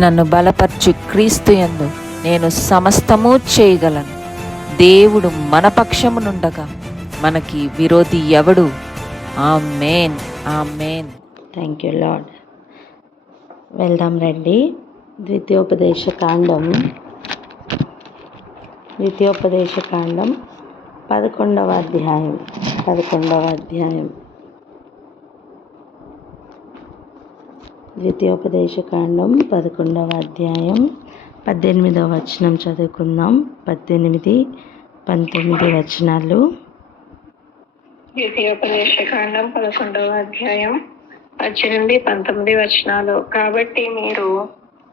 నన్ను బలపరచు క్రీస్తు యందు నేను సమస్తము చేయగలను. దేవుడు మన పక్షమునుండగా మనకి విరోధి ఎవడు? ఆమేన్, ఆమేన్. Thank you Lord. వెళ్దాం రండి. ద్వితీయోపదేశకాండం 11వ అధ్యాయం. 18వ వచనం చదువుకుందాం. 18, 19 వచనాలు. ద్వితీయోపదేశకాండం 11వ అధ్యాయం 18, 19 వచనాలు. కాబట్టి మీరు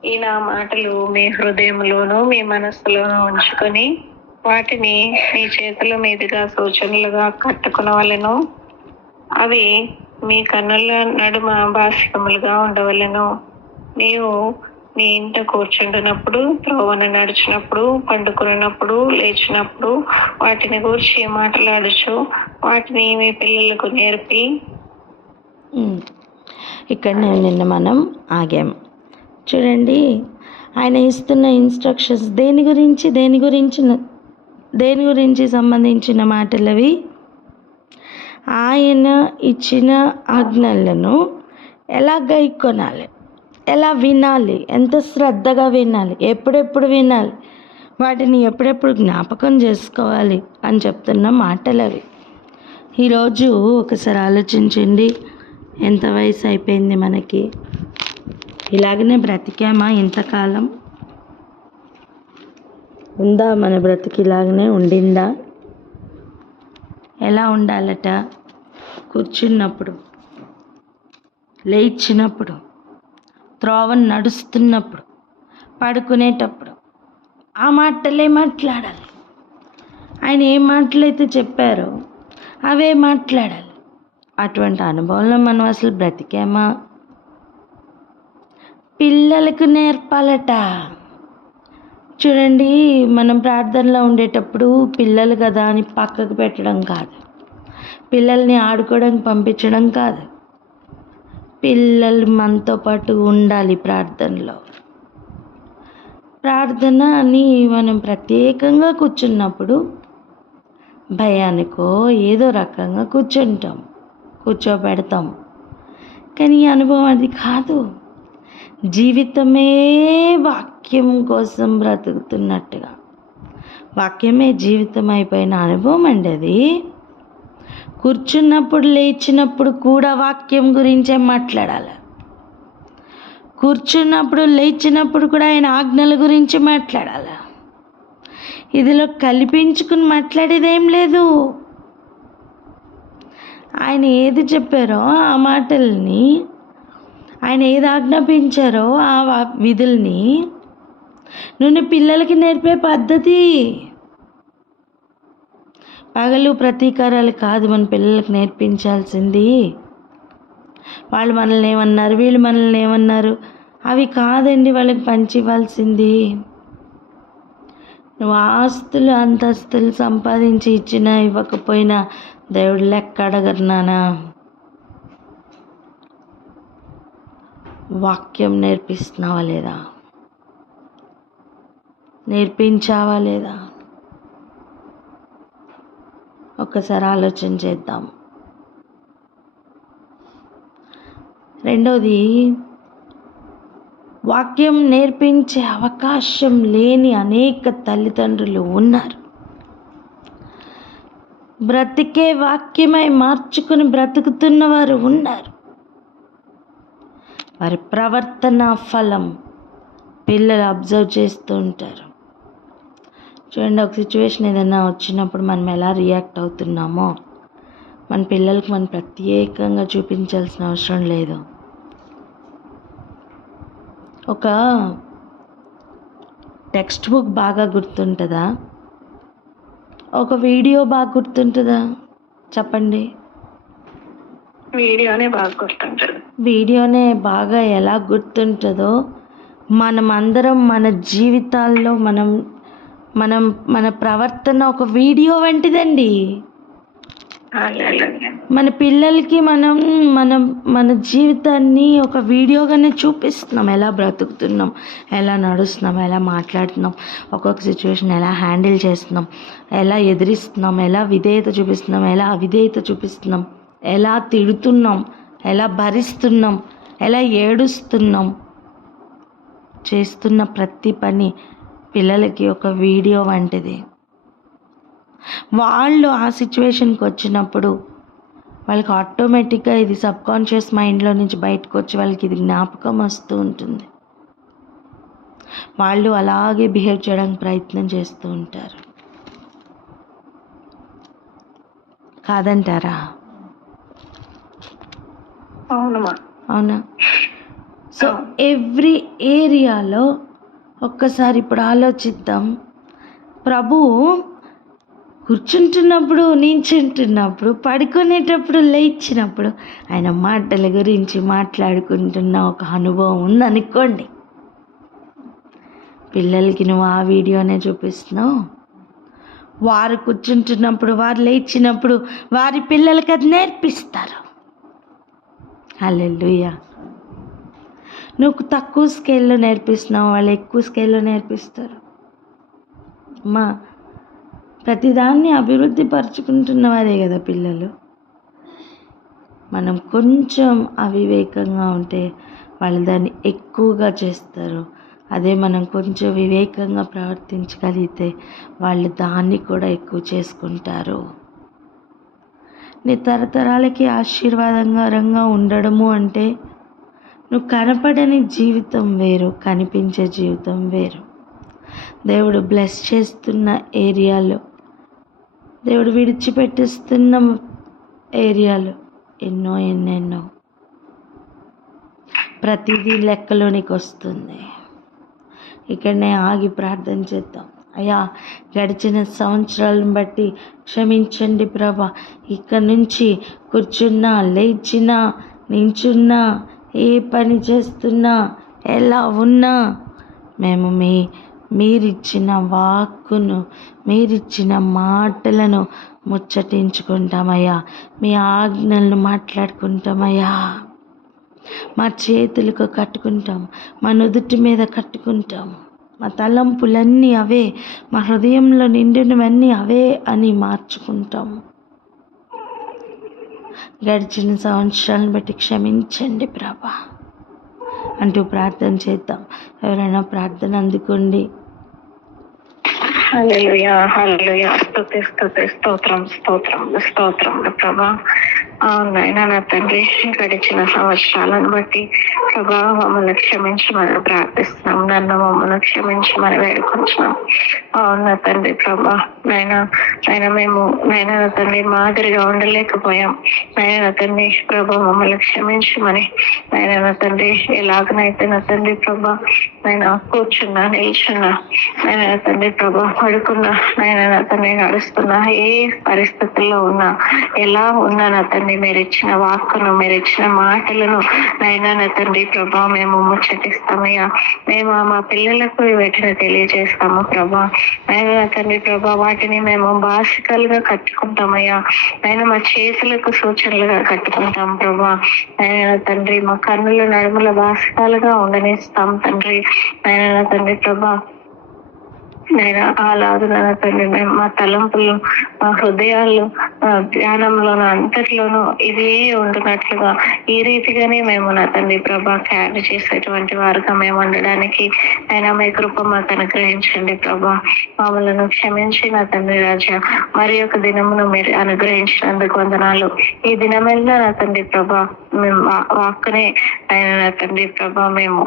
ఈ నా మాటలు మీ హృదయంలోనూ మీ మనస్సులోనూ ఉంచుకొని వాటిని మీ చేతుల మీదుగా సూచనలుగా కట్టుకునవలెను. అవి మీ కన్నుల నడుమ భాషికములుగా ఉండవలెను. నీవు నీ ఇంట కూర్చుంటున్నప్పుడు, త్రోవన నడిచినప్పుడు, పండుకున్నప్పుడు, లేచినప్పుడు వాటిని గూర్చి మాట్లాడుచు వాటిని మీ పిల్లలకు నేర్పి. ఇక్కడ నిన్న మనం ఆగాం. చూడండి, ఆయన ఇస్తున్న ఇన్స్ట్రక్షన్స్ దేని గురించి సంబంధించిన మాటలవి. ఆయన ఇచ్చిన ఆజ్ఞలను ఎలా గైకొనాలి, ఎలా వినాలి, ఎంత శ్రద్ధగా వినాలి, ఎప్పుడెప్పుడు వినాలి, వాటిని ఎప్పుడెప్పుడు జ్ఞాపకం చేసుకోవాలి అని చెప్తున్న మాటలు అవి. ఈరోజు ఒకసారి ఆలోచించండి, ఎంత వయసు అయిపోయింది మనకి? ఇలాగనే బ్రతికామా ఇంతకాలం? ఉందా మన బ్రతికి? ఇలాగనే ఉండిందా? ఎలా ఉండాలట? కూర్చున్నప్పుడు, లేచినప్పుడు, త్రోవను నడుస్తున్నప్పుడు, పడుకునేటప్పుడు ఆ మాటలే మాట్లాడాలి. ఆయన ఏ మాటలైతే చెప్పారో అవే మాట్లాడాలి. అటువంటి అనుభవంలో మనం అసలు బ్రతికామా? పిల్లలకు నేర్పాలట. చూడండి, మనం ప్రార్థనలో ఉండేటప్పుడు పిల్లలు కదా అని పక్కకు పెట్టడం కాదు, పిల్లల్ని ఆడుకోవడానికి పంపించడం కాదు, పిల్లలు మనతో పాటు ఉండాలి ప్రార్థనలో. ప్రార్థన అని మనం ప్రత్యేకంగా కూర్చున్నప్పుడు భయానికో ఏదో రకంగా కూర్చోబెడతాం. కానీ ఈ అనుభవం అది కాదు. జీవితమే వాక్యం కోసం బ్రతుకుతున్నట్టుగా, వాక్యమే జీవితం అయిపోయిన అనుభవం అండి అది. కూర్చున్నప్పుడు, లేచినప్పుడు కూడా వాక్యం గురించే మాట్లాడాలి. కూర్చున్నప్పుడు, లేచినప్పుడు కూడా ఆయన ఆజ్ఞల గురించి మాట్లాడాలి. ఇదిలో కల్పించుకుని మాట్లాడేదేం లేదు. ఆయన ఏది చెప్పారో ఆ మాటల్ని, ఆయన ఏది ఆజ్ఞాపించారో ఆ విధుల్ని నువ్వు పిల్లలకి నేర్పే పద్ధతి. పగలు ప్రతీకారాలు కాదు మన పిల్లలకు నేర్పించాల్సింది. వాళ్ళు మనల్ని ఏమన్నారు, వీళ్ళు మనల్ని ఏమన్నారు, అవి కాదండి వాళ్ళకి పంచి ఇవ్వాల్సింది. నువ్వు ఆస్తులు అంతస్తులు సంపాదించి ఇచ్చినా ఇవ్వకపోయినా దేవుడు లెక్క అడగరు నానా. వాక్యం నేర్పిస్తున్నావా లేదా? నేర్పించావా లేదా? ఒక్కసారి ఆలోచన చేద్దాం. రెండోది, వాక్యం నేర్పించే అవకాశం లేని అనేక తల్లిదండ్రులు ఉన్నారు. బ్రతికే వాక్యమై మార్చుకుని బ్రతుకుతున్న వారు ఉన్నారు. వారి ప్రవర్తన ఫలం పిల్లలు అబ్జర్వ్ చేస్తూ ఉంటారు. చూడండి, ఒక సిచ్యువేషన్ ఏదైనా వచ్చినప్పుడు మనం ఎలా రియాక్ట్ అవుతున్నామో మన పిల్లలకు మనం ప్రత్యేకంగా చూపించాల్సిన అవసరం లేదు. ఒక టెక్స్ట్ బుక్ బాగా గుర్తుంటుందా? ఒక వీడియో బాగా గుర్తుంటుందా? చెప్పండి. వీడియోనే బాగా ఎలా గుర్తుంటుందో మనమందరం మన జీవితాల్లో మన ప్రవర్తన ఒక వీడియో వంటిదండి. హల్లెలూయా. మన పిల్లలకి మనం మన మన జీవితాన్ని ఒక వీడియోగానే చూపిస్తున్నాం. ఎలా బ్రతుకుతున్నాం, ఎలా నడుస్తున్నాం, ఎలా మాట్లాడుతున్నాం, ఒక్కొక్క సిచ్యువేషన్ ఎలా హ్యాండిల్ చేస్తున్నాం, ఎలా ఎదిరిస్తున్నాం, ఎలా విధేయత చూపిస్తున్నాం, ఎలా అవిధేయత చూపిస్తున్నాం, ఎలా తిడుతున్నాం, ఎలా భరిస్తున్నాం, ఎలా ఏడుస్తున్నాం. చేస్తున్న ప్రతి పని పిల్లలకి ఒక వీడియో వంటిది. వాళ్ళు ఆ సిచ్యువేషన్కి వచ్చినప్పుడు వాళ్ళకి ఆటోమేటిక్గా ఇది సబ్కాన్షియస్ మైండ్లో నుంచి బయటకు వచ్చి వాళ్ళకి ఇది జ్ఞాపకం వస్తూ ఉంటుంది. వాళ్ళు అలాగే బిహేవ్ చేయడానికి ప్రయత్నం చేస్తూ ఉంటారు. కాదంటారా? అవునమ్మా. అవునా? సో ఎవ్రీ ఏరియాలో ఒక్కసారి ఇప్పుడు ఆలోచిద్దాం. ప్రభువు కూర్చుంటున్నప్పుడు, నించుంటున్నప్పుడు, పడుకునేటప్పుడు, లేచినప్పుడు ఆయన మాటల గురించి మాట్లాడుకుంటున్న ఒక అనుభవం ఉందనుకోండి. పిల్లలకి నువ్వు ఆ వీడియోనే చూపిస్తున్నావు. వారు కూర్చుంటున్నప్పుడు, వారు లేచినప్పుడు వారి పిల్లలకి అది నేర్పిస్తారు. హల్లెలూయా. నువ్వు తక్కువ స్కేల్లో నేర్పిస్తున్నావు, వాళ్ళు ఎక్కువ స్కేల్లో నేర్పిస్తారు. అమ్మా, ప్రతిదాన్ని అభివృద్ధి పరుచుకుంటున్న వారే కదా పిల్లలు. మనం కొంచెం అవివేకంగా ఉంటే వాళ్ళు దాన్ని ఎక్కువగా చేస్తారు. అదే మనం కొంచెం వివేకంగా ప్రవర్తించగలిగితే వాళ్ళు దాన్ని కూడా ఎక్కువ చేసుకుంటారు. నీ తరతరాలకి ఆశీర్వాదకరంగా ఉండడము అంటే నువ్వు కనపడని జీవితం వేరు, కనిపించే జీవితం వేరు. దేవుడు బ్లెస్ చేస్తున్న ఏరియాలో, దేవుడు విడిచిపెట్టిస్తున్న ఏరియాలు ఎన్నెన్నో. ప్రతిదీ లెక్కలోనికి వస్తుంది. ఇక్కడనే ఆగి ప్రార్థన చేద్దాం. అయ్యా, గడిచిన సంవత్సరాలను బట్టి క్షమించండి ప్రభా. ఇక్కడ నుంచి కూర్చున్నా, లేచినా, నించున్నా, ఏ పని చేస్తున్నా, ఎలా ఉన్నా మేము మీరిచ్చిన వాక్కును, మీరిచ్చిన మాటలను ముచ్చటించుకుంటామయ్యా. మీ ఆజ్ఞలను మాట్లాడుకుంటామయ్యా. మా చేతులకు కట్టుకుంటాం, మా నుదుటి మీద కట్టుకుంటాం. మా తలంపులన్నీ అవే, మా హృదయంలో నిండినవన్నీ అవే అని మార్చుకుంటాం. గడిచిన సంవత్సరాలను బట్టి క్షమించండి ప్రభా అంటూ ప్రార్థన చేద్దాం. ఎవరైనా ప్రార్థన అందుకోండి. హల్లెలూయా, హల్లెలూయా. స్తుతి స్తుతి, స్తోత్రం స్తోత్రం స్తోత్రం ప్రభా. నాయనా, నా తండ్రి, గడిచిన సంవత్సరాలను బట్టి ప్రభా మమ్మల్ని క్షమించమని ప్రార్థిస్తున్నాం. నన్ను మమ్మల్ని క్షమించమని వేడుకుంటున్నాం. నా తండ్రి ప్రభా, నాయన మేము నాయన నా తండ్రి మాదిరిగా ఉండలేకపోయాం. నాయన నా తండ్రి ప్రభా మమ్మల్ని క్షమించమని, నాయన నా తండ్రి ఎలాగనైతే నా తండ్రి ప్రభా నాయన కూర్చున్నా, నిల్చున్నా, నాయన నా తండ్రి ప్రభా పడుకున్నా, నాయన నా తండ్రి నడుస్తున్నా, ఏ పరిస్థితుల్లో ఉన్నా, ఎలా ఉన్నా నా తండ్రి మీరు ఇచ్చిన వాక్కును, మీరు ఇచ్చిన మాటలను నాయన నా తండ్రి ప్రభా మేము ముచ్చటిస్తామయ్యా. మేము మా పిల్లలకు వీటిని తెలియజేస్తాము ప్రభా. నాయన నా తండ్రి ప్రభా వాటిని మేము భాషికలుగా కట్టుకుంటామయ్యా. నాయన మా చేతులకు సూచనలుగా కట్టుకుంటాం ప్రభా. నాయన నా తండ్రి మా కన్నుల నడుముల భాషికాలుగా ఉండనిస్తాం తండ్రి. నాయన నా తండ్రి ప్రభా నేను అలాగే నా తండ్రి మేము మా తలంపులు, మా హృదయాలు, ధ్యానంలోనూ అంతట్లోనూ ఇదే ఉంటున్నట్లుగా ఈ రీతిగానే మేము నా తండ్రి ప్రభా క్యారీ చేసేటువంటి వారుగా మేము ఉండడానికి అయినా మీ కృప మాకు అనుగ్రహించండి ప్రభా. మమ్మల్ని క్షమించి నా తండ్రి రాజా మరి ఒక దినమును మీరు అనుగ్రహించినందుకు వందనాలు. ఈ దినమెల్లా నా తండ్రి ప్రభా మేము వాక్కునే ఆయన నా తండ్రి ప్రభా మేము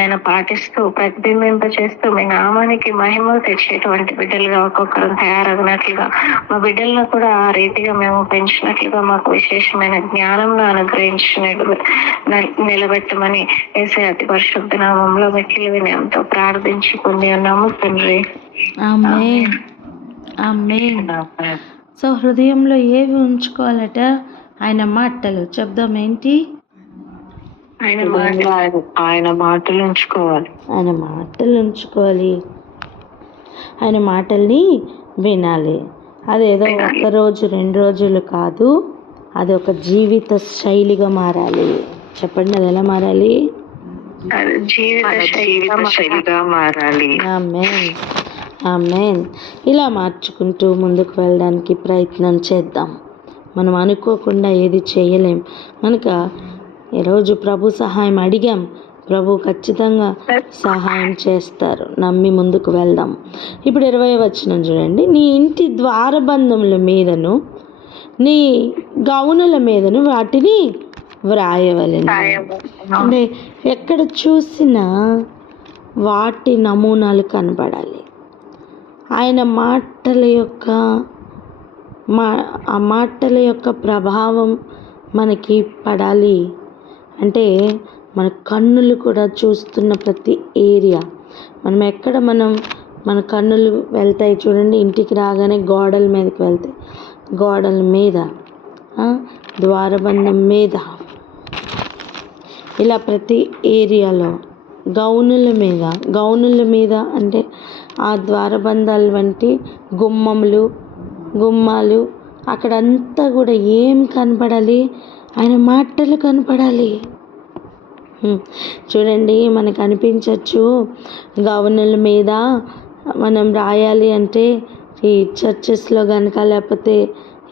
ఆయన పాటిస్తూ ప్రతిబింబింప చేస్తూ మీ నామానికి మహిమ తెచ్చేటువంటి బిడ్డలుగా ఒక్కొక్కరు తయారగినట్లుగా మా బిడ్డలను కూడా ఆ రీతిగా మేము పెంచినట్లుగా మాకు విశేషమైన జ్ఞానంలో అనుగ్రహించిన నిలబెట్టమని యేసయ్య అతి పరిశుద్ధ నామంలో మిక్కిలి వినయంతో ప్రార్థించి పొంది ఉన్నాము తండ్రి. ఆమేన్, ఆమేన్. సో హృదయంలో ఏవి ఉంచుకోవాలట? ఆయన మాటలు. చెప్దాం ఏంటి? ఆయన మాటలు ఉంచుకోవాలి. ఆయన మాటలు ఉంచుకోవాలి. ఆయన మాటల్ని వినాలి. అదేదో ఒక రోజు 2 రోజులు కాదు, అది ఒక జీవిత శైలిగా మారాలి. చెప్పండి, అది ఎలా మారాలి? జీవిత శైలిగా మారాలి. ఆమేన్, ఆమేన్. ఇలా మార్చుకుంటూ ముందుకు వెళ్ళడానికి ప్రయత్నం చేద్దాం. మనం అనుకోకుండా ఏది చేయలేం కనుక ఈరోజు ప్రభు సహాయం అడిగాం. ప్రభు ఖచ్చితంగా సహాయం చేస్తారు. నమ్మి ముందుకు వెళ్దాం. ఇప్పుడు 20వ వచనం చూడండి. నీ ఇంటి ద్వారబంధముల మీదను నీ గౌనుల మీదను వాటిని వ్రాయవలెను. అంటే ఎక్కడ చూసినా వాటి నమూనాలు కనబడాలి. ఆయన ఆ మాటల యొక్క ప్రభావం మనకి పడాలి. అంటే మన కన్నులు కూడా చూస్తున్న ప్రతి ఏరియా మన కన్నులు వెళ్తాయి చూడండి. ఇంటికి రాగానే గోడల మీదకి వెళ్తాయి, గోడల మీద, ద్వారబంధం మీద, ఇలా ప్రతి ఏరియాలో గౌనుల మీద అంటే ఆ ద్వారబంధాలు వంటి గుమ్మాలు అక్కడంతా కూడా ఏం కనపడాలి? ఆయన మాటలు కనపడాలి. చూడండి, మనకు అనిపించవచ్చు గౌనుల మీద మనం రాయాలి అంటే ఈ చర్చెస్లో కనుక, లేకపోతే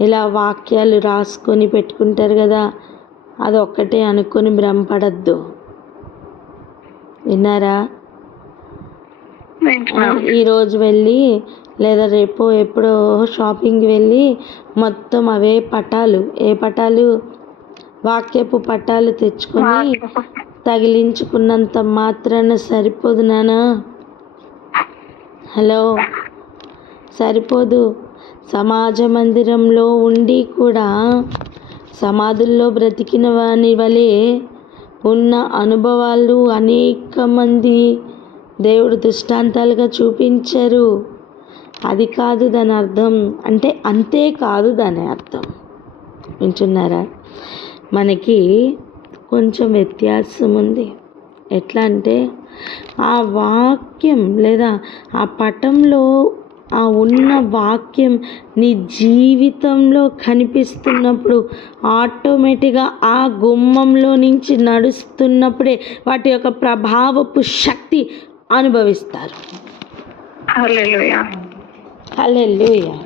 ఇలా వాక్యాలు రాసుకొని పెట్టుకుంటారు కదా, అదొక్కటే అనుకొని భ్రమపడద్దు. విన్నారా? ఈరోజు వెళ్ళి లేదా రేపో ఎప్పుడో షాపింగ్కి వెళ్ళి మొత్తం అవే పటాలు వాక్యపు పటాలు తెచ్చుకొని తగిలించుకున్నంత మాత్రాన సరిపోదు నానా. హలో, సరిపోదు. సమాజ మందిరంలో ఉండి కూడా సమాధుల్లో బ్రతికిన వాని వలె ఉన్న అనుభవాలు అనేక మంది దేవుడు దృష్టాంతాలుగా చూపించారు. అది కాదు దాని అర్థం. అంటే అంతే కాదు దాని అర్థం. వింటున్నారా? మనకి కొంచెం వ్యత్యాసం ఉంది. ఎట్లా అంటే ఆ వాక్యం లేదా ఆ పటంలో ఆ ఉన్న వాక్యం నీ జీవితంలో కనిపిస్తున్నప్పుడు ఆటోమేటిక్గా ఆ గుమ్మంలో నుంచి నడుస్తున్నప్పుడే వాటి యొక్క ప్రభావపు శక్తి అనుభవిస్తారు. హల్లెలూయా. హల్లెలూయా.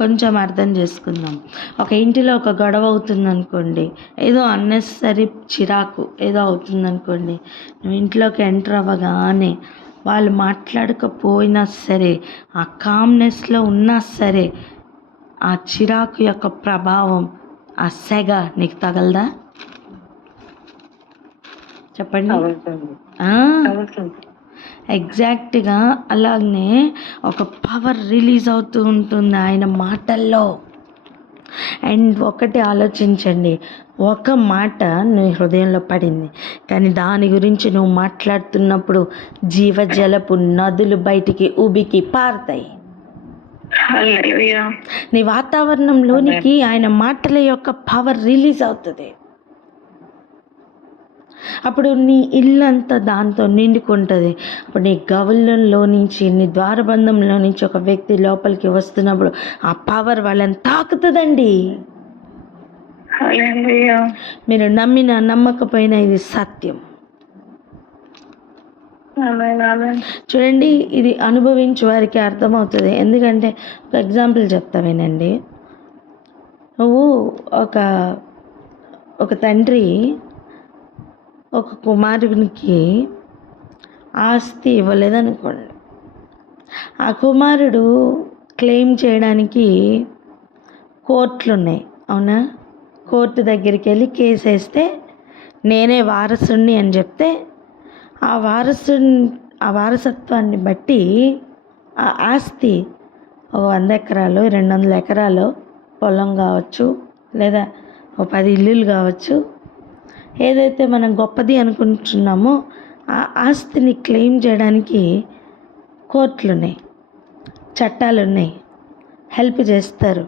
కొంచెం అర్థం చేసుకుందాం. ఒక ఇంటిలో ఒక గొడవ అవుతుంది అనుకోండి, ఏదో అన్నెసరీ చిరాకు ఏదో అవుతుంది అనుకోండి, నువ్వు ఇంట్లోకి ఎంటర్ అవ్వగానే వాళ్ళు మాట్లాడకపోయినా సరే, ఆ కామ్నెస్లో ఉన్నా సరే, ఆ చిరాకు యొక్క ప్రభావం, ఆ సెగ నీకు తగలదా? చెప్పండి. ఎగ్జాక్ట్గా అలాగనే ఒక పవర్ రిలీజ్ అవుతూ ఉంటుంది ఆయన మాటల్లో. అండ్ ఒకటి ఆలోచించండి, ఒక మాట నీ హృదయంలో పడింది, కానీ దాని గురించి నువ్వు మాట్లాడుతున్నప్పుడు జీవజలపు నదులు బయటికి ఉబికి పారుతాయి. నీ వాతావరణంలోనికి ఆయన మాటల యొక్క పవర్ రిలీజ్ అవుతుంది. అప్పుడు నీ ఇల్లంతా దాంతో నిండుకుంటుంది. అప్పుడు నీ గౌన్లో నుంచి, నీ ద్వారబంధంలో నుంచి ఒక వ్యక్తి లోపలికి వస్తున్నప్పుడు ఆ పవర్ వాళ్ళని తాకుతుందండి. మీరు నమ్మినా నమ్మకపోయినా ఇది సత్యం. చూడండి, ఇది అనుభవించే వారికి అర్థమవుతుంది. ఎందుకంటే ఒక ఎగ్జాంపుల్ చెప్తా వినండి. నువ్వు ఒక తండ్రి ఒక కుమారునికి ఆస్తి ఇవ్వలేదనుకోండి, ఆ కుమారుడు క్లెయిమ్ చేయడానికి కోర్టులు ఉన్నాయి, అవునా? కోర్టు దగ్గరికి వెళ్ళి కేసు వేస్తే నేనే వారసుని అని చెప్తే ఆ వారసత్వాన్ని బట్టి ఆ ఆస్తి ఒక 100 ఎకరాలు 200 ఎకరాలు పొలం కావచ్చు, లేదా ఒక 10 ఇల్లులు కావచ్చు, ఏదైతే మనం గొప్పది అనుకుంటున్నామో ఆ ఆస్తిని క్లెయిమ్ చేయడానికి కోర్టులు ఉన్నాయి, చట్టాలు ఉన్నాయి, హెల్ప్ చేస్తారు.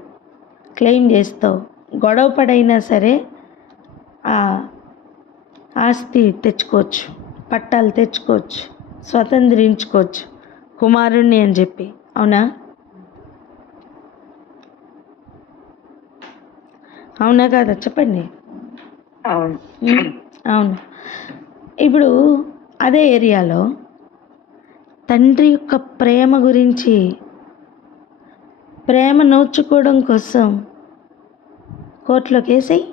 క్లెయిమ్ చేస్తావు, గొడవ పడైనా సరే ఆ ఆస్తి తెచ్చుకోవచ్చు, పట్టాలు తెచ్చుకోవచ్చు, స్వతంత్రించుకోవచ్చు కుమారుణ్ణి అని చెప్పి, అవునా? అవునా కాదా చెప్పండి. అవును. అవును. ఇప్పుడు అదే ఏరియాలో తండ్రి యొక్క ప్రేమ గురించి, ప్రేమ నోచుకోవడం కోసం కోర్టులో కేసేయి,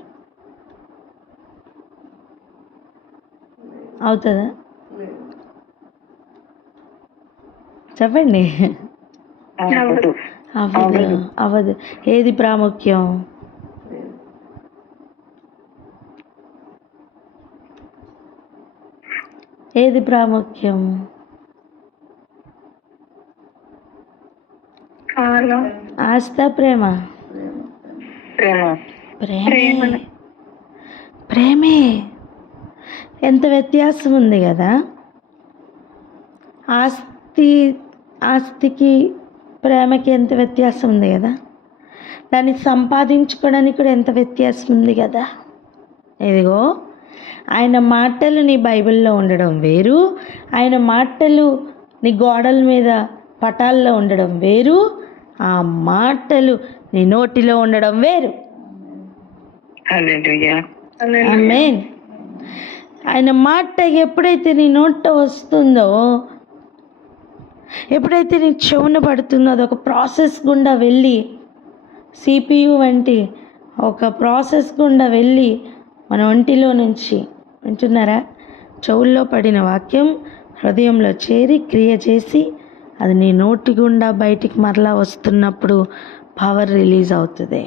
అవుతుందా చెప్పండి? అవ్వదు. అవ్వదు, అవ్వదు. ఏది ప్రాముఖ్యం? ఏది ప్రాముఖ్యం? కాలం. ఆస్తా ప్రేమ? ప్రేమ. ప్రేమే. ప్రేమే. ఎంత వ్యత్యాసం ఉంది కదా. ఆస్తికి ప్రేమకి ఎంత వ్యత్యాసం ఉంది కదా. దాన్ని సంపాదించుకోవడానికి కూడా ఎంత వ్యత్యాసం ఉంది కదా. ఇదిగో ఆయన మాటలు నీ బైబిల్లో ఉండడం వేరు, ఆయన మాటలు నీ గోడల మీద పటాల్లో ఉండడం వేరు, ఆ మాటలు నీ నోటిలో ఉండడం వేరు. హల్లెలూయా. ఆమేన్. ఆయన మాట ఎప్పుడైతే నీ నోట వస్తుందో, ఎప్పుడైతే నీ చెవున పడుతుందో, అదొక ప్రాసెస్ గుండా వెళ్ళి, సిపియు వంటి ఒక ప్రాసెస్ గుండా వెళ్ళి మన ఒంటిలో నుంచి, వింటున్నారా, చెవుల్లో పడిన వాక్యం హృదయంలో చేరి క్రియ చేసి అది నీ నోటి గుండా బయటికి మరలా వస్తున్నప్పుడు పవర్ రిలీజ్ అవుతుంది.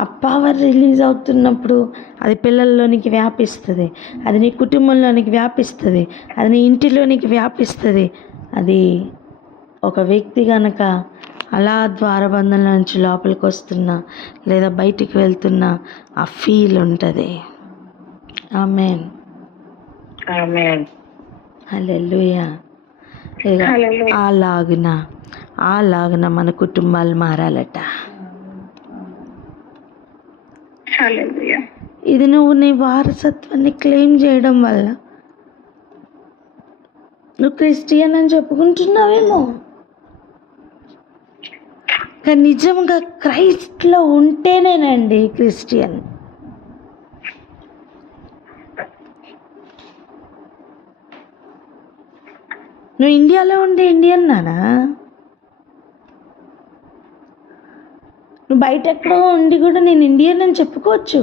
ఆ పవర్ రిలీజ్ అవుతున్నప్పుడు అది పిల్లల్లోనికి వ్యాపిస్తుంది, అది నీ కుటుంబంలోనికి వ్యాపిస్తుంది, అది నీ ఇంటిలోనికి వ్యాపిస్తుంది. అది ఒక వ్యక్తి కనుక అలా ద్వారబంధంలో నుంచి లోపలికి వస్తున్నా లేదా బయటికి వెళ్తున్నా ఆ ఫీల్ ఉంటుంది. ఆమేన్. ఆమేన్. హల్లెలూయా. అలాగున మన కుటుంబాలు మారాలట. హల్లెలూయా. ఇది నువ్వు నీ వారసత్వాన్ని క్లెయిమ్ చేయడం వల్ల నువ్వు క్రిస్టియన్ అని చెప్పుకుంటున్నావేమో, కానీ నిజంగా క్రైస్ట్లో ఉంటేనేనండి క్రిస్టియన్. నువ్వు ఇండియాలో ఉండే ఇండియన్ నానా, నువ్వు బయట ఎక్కడో ఉండి కూడా నేను ఇండియన్ అని చెప్పుకోవచ్చు,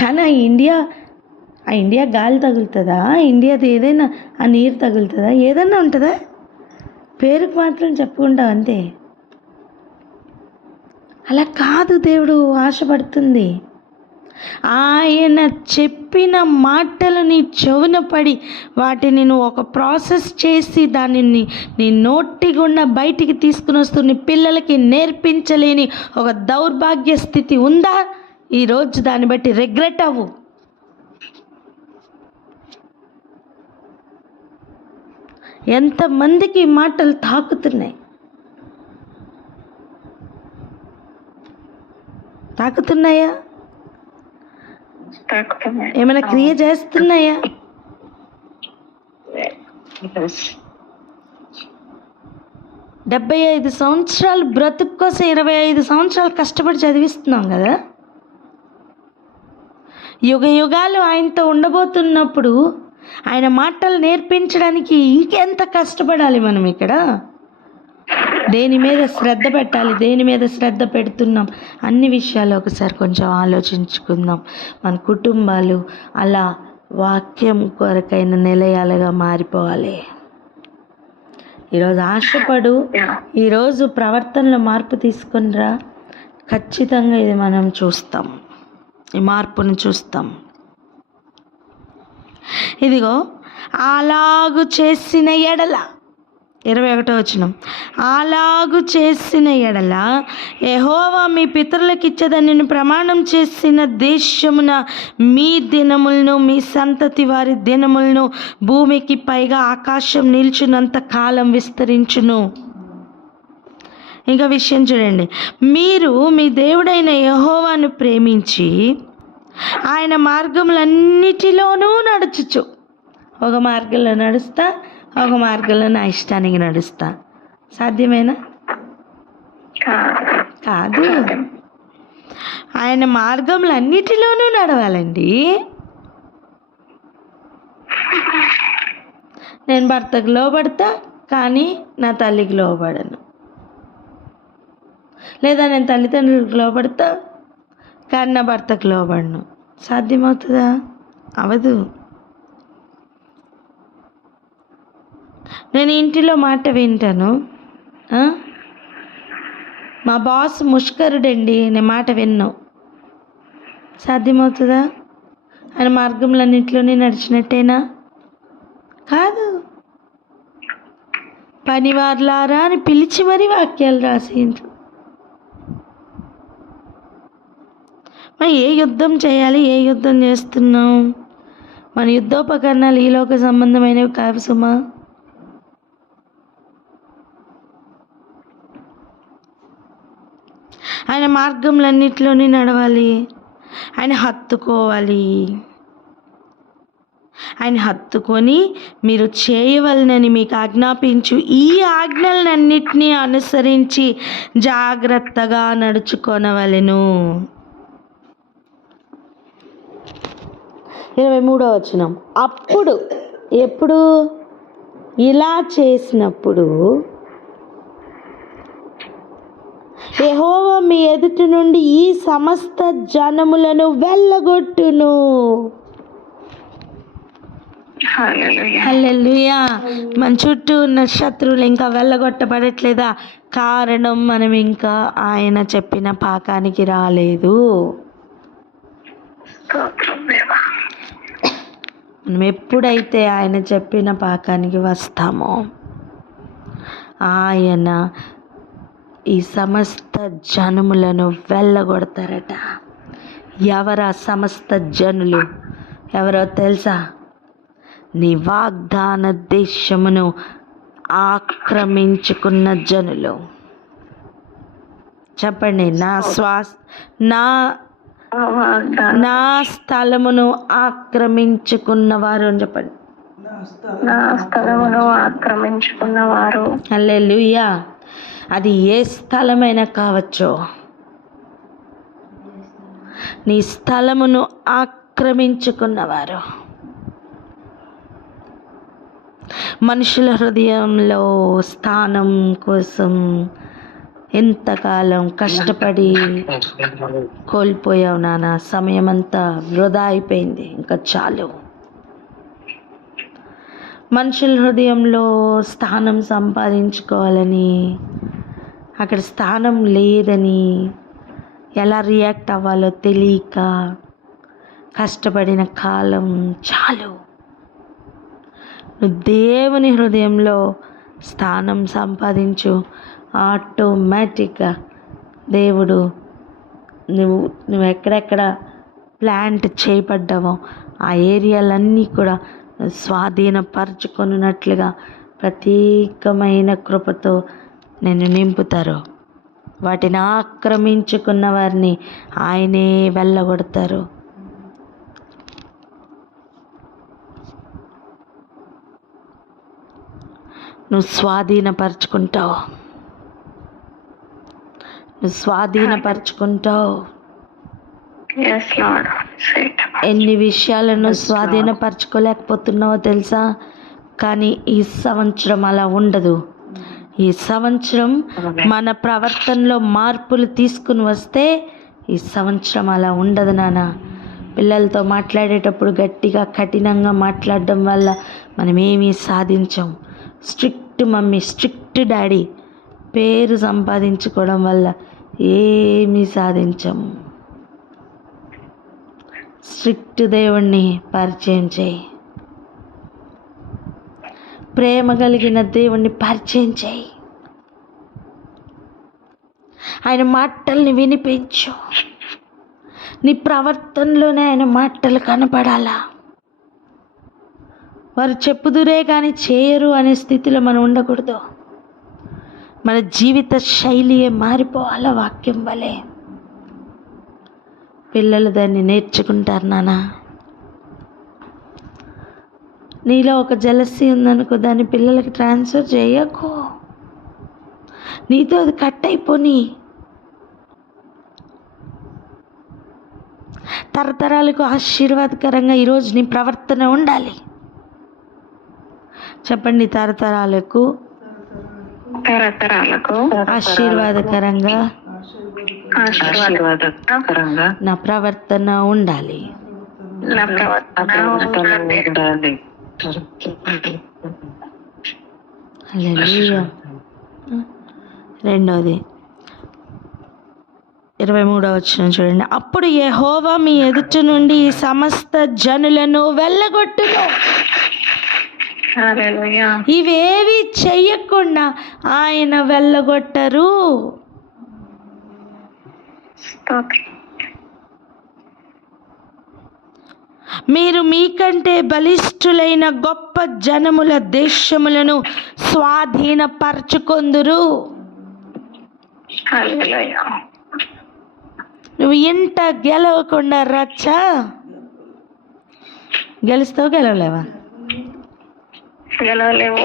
కానీ ఆ ఇండియా గాలి తగులుతుందా, ఇండియాది ఏదైనా ఆ నీరు తగులుతుందా, ఏదైనా ఉంటుందా? పేరుకు మాత్రం చెప్పుకుంటావు అంతే. అలా కాదు దేవుడు ఆశపడుతుంది. ఆయన చెప్పిన మాటలు నీ చెవున పడి వాటిని నువ్వు ఒక ప్రాసెస్ చేసి దానిని నీ నోటి గుండా బయటికి తీసుకుని వస్తూ నీ పిల్లలకి నేర్పించలేని ఒక దౌర్భాగ్య స్థితి ఉందా? ఈరోజు దాన్ని బట్టి రిగ్రెట్ అవ్వు. ఎంతమందికి ఈ మాటలు తాకుతున్నాయా? ఏమైనా క్రియ చేస్తున్నాయా? 75 సంవత్సరాలు బ్రతుకు కోసం 25 సంవత్సరాలు కష్టపడి చదివిస్తున్నాం కదా. యుగ యుగాలు ఆయనతో ఉండబోతున్నప్పుడు ఆయన మాటలు నేర్పించడానికి ఇంకెంత కష్టపడాలి మనం ఇక్కడ. దేని మీద శ్రద్ధ పెట్టాలి, దేని మీద శ్రద్ధ పెడుతున్నాం, అన్ని విషయాలు ఒకసారి కొంచెం ఆలోచించుకుందాం. మన కుటుంబాలు అలా వాక్యం కొరకైన నిలయాలుగా మారిపోవాలి. ఈరోజు ఆశపడు, ఈరోజు ప్రవర్తనలో మార్పు తీసుకునిరా. ఖచ్చితంగా ఇది మనం చూస్తాం, ఈ మార్పును చూస్తాం. ఇదిగో అలాగు చేసిన ఎడల, 21వ వచనం, అలాగు చేసిన ఎడల యెహోవా మీ పితరులకు ఇచ్చేదని నేను ప్రమాణం చేసిన దేశమున మీ దినములను మీ సంతతి వారి దినములను భూమికి పైగా ఆకాశం నిల్చున్నంత కాలం విస్తరించును. ఇంకా విషయం చూడండి, మీరు మీ దేవుడైన యెహోవాను ప్రేమించి ఆయన మార్గములన్నిటిలోనూ నడుచుచు, ఒక మార్గంలో నడుస్తా, ఒక మార్గంలో నా ఇష్టానికి నడుస్తా. సాధ్యమేనా? కాదు. కాదు. ఆయన మార్గములన్నిటిలోనూ నడవాలండి. నేను భర్తకు లోబడతా కానీ నా తల్లికి లోబడను, లేదా నేను తల్లిదండ్రులకు లోబడతా కానీ నా భర్తకు లోబడను. సాధ్యమవుతుందా? అవదు. నేను ఇంటిలో మాట వింటాను, మా బాస్ ముష్కరుడండి, నేను మాట విన్ను. సాధ్యమవుతుందా? ఆయన మార్గంలన్నింటిలోనే నడిచినట్టేనా? కాదు. పనివార్లారా అని పిలిచి మరీ వాక్యాలు రాసిండ్రు. మరి ఏ యుద్ధం చేయాలి, ఏ యుద్ధం చేస్తున్నాం? మన యుద్ధోపకరణాలు ఈ లోక సంబంధమైనవి కావు సుమా. ఆయన మార్గంలన్నిటిలోనే నడవాలి, ఆయన హత్తుకోవాలి. ఆయన హత్తుకొని మీరు చేయవలనని మీకు ఆజ్ఞాపించు ఈ ఆజ్ఞలన్నిటినీ అనుసరించి జాగ్రత్తగా నడుచుకొనవలెను. 23వ వచనం. అప్పుడు ఎప్పుడు ఇలా చేసినప్పుడు యెహోవా మీ ఎదుట నుండి ఈ సమస్త జనములను వెళ్ళగొట్టును. హల్లెలూయా. మన చుట్టూ ఉన్న శత్రువులు ఇంకా వెళ్ళగొట్టబడట్లేదా? కారణం మనం ఇంకా ఆయన చెప్పిన పాకానికి రాలేదు. మనం ఎప్పుడైతే ఆయన చెప్పిన పాకానికి వస్తామో ఆయన ఈ సమస్త జనములను వెళ్ళగొడతారట. ఎవరా సమస్త జనులు? ఎవరో తెలుసా? నీ వాగ్దాన దేశమును ఆక్రమించుకున్న జనులు. చెప్పండి. నా స్థలమును ఆక్రమించుకున్నవారు అని చెప్పండి. నా స్థలమును ఆక్రమించుకున్నవారు. హల్లెలూయా. అది ఏ స్థలమైనా కావచ్చు. నీ స్థలమును ఆక్రమించుకున్నవారు. మనుషుల హృదయంలో స్థానం కోసం ఎంతకాలం కష్టపడి కోల్పోయావు నాన్న. సమయం అంతా వృధా అయిపోయింది, ఇంకా చాలు. మనుషుల హృదయంలో స్థానం సంపాదించుకోవాలని, అక్కడ స్థానం లేదని, ఎలా రియాక్ట్ అవ్వాలో తెలియక కష్టపడిన కాలం చాలు. నువ్వు దేవుని హృదయంలో స్థానం సంపాదించు. ఆటోమేటిక్గా దేవుడు నువ్వు ఎక్కడెక్కడ ప్లాంట్ చేయబడ్డావో ఆ ఏరియాలన్నీ కూడా స్వాధీనపరచుకున్నట్లుగా ప్రత్యేకమైన కృపతో నేను నింపుతారు. వాటిని ఆక్రమించుకున్న వారిని ఆయనే వెళ్ళగొడతారు. నువ్వు స్వాధీనపరచుకుంటావు. ఎన్ని విషయాలను స్వాధీనపరచుకోలేకపోతున్నావో తెలుసా? కానీ ఈ సంవత్సరం అలా ఉండదు. ఈ సంవత్సరం మన ప్రవర్తనలో మార్పులు తీసుకుని వస్తే ఈ సంవత్సరం అలా ఉండదు నాన్న. పిల్లలతో మాట్లాడేటప్పుడు గట్టిగా కఠినంగా మాట్లాడడం వల్ల మనం ఏమీ సాధించాం. స్ట్రిక్ట్ మమ్మీ, స్ట్రిక్ట్ డాడీ పేరు సంపాదించుకోవడం వల్ల ఏమీ సాధించము. స్ట్రిక్ట్ దేవుణ్ణి పరిచయం చేయి. ప్రేమ కలిగిన దేవుణ్ణి పరిచయం చేయి. ఆయన మాటల్ని వినిపించు. నీ ప్రవర్తనలోనే ఆయన మాటలు కనపడాలా. వారు చెప్పుదురే కానీ చేయరు అనే స్థితిలో మనం ఉండకూడదు. మన జీవిత శైలియే మారిపోవాలా వాక్యం వలె. పిల్లలు దాన్ని నేర్చుకుంటారు నాన్న. నీలో ఒక జలసీ ఉందనుకో, దాన్ని పిల్లలకి ట్రాన్స్ఫర్ చేయకు. నీతో అది కట్ అయిపోని. తరతరాలకు ఆశీర్వాదకరంగా ఈరోజు నీ ప్రవర్తన ఉండాలి. చెప్పండి, తరతరాలకు ఆశీర్వాదకరంగా నా ప్రవర్తన ఉండాలి. హల్లెలూయా. రెండవది 23వ వచనం చూడండి. అప్పుడు యెహోవా మీ ఎదుట నుండి ఈ సమస్త జనులను వెళ్ళగొట్టును. ఇవేవి చెయ్యకుండా ఆయన వెళ్ళగొట్టరు. మీరు మీకంటే బలిష్ఠులైన గొప్ప జనముల దేశములను స్వాధీనపరచుకొందురు. నువ్వు ఇంట గెలవకుండా రచ్చా గెలుస్తావు? గెలవలేవా? గెలవలేవు.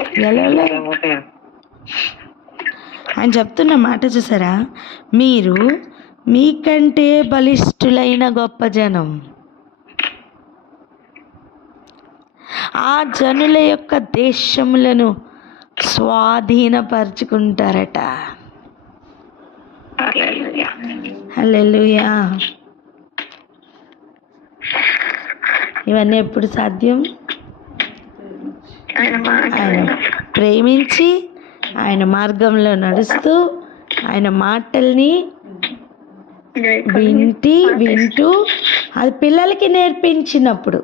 ఆయన చెప్తున్న మాట చూసారా? మీరు మీకంటే బలిష్ఠులైన గొప్ప జనం, ఆ జనుల యొక్క దేశములను స్వాధీనపరుచుకుంటారట. హల్లెలూయా. ఇవన్నీ ఎప్పుడు సాధ్యం? ఆయన ప్రేమించి, ఆయన మార్గంలో నడుస్తూ, ఆయన మాటల్ని వింటూ అది పిల్లలకి నేర్పించినప్పుడు.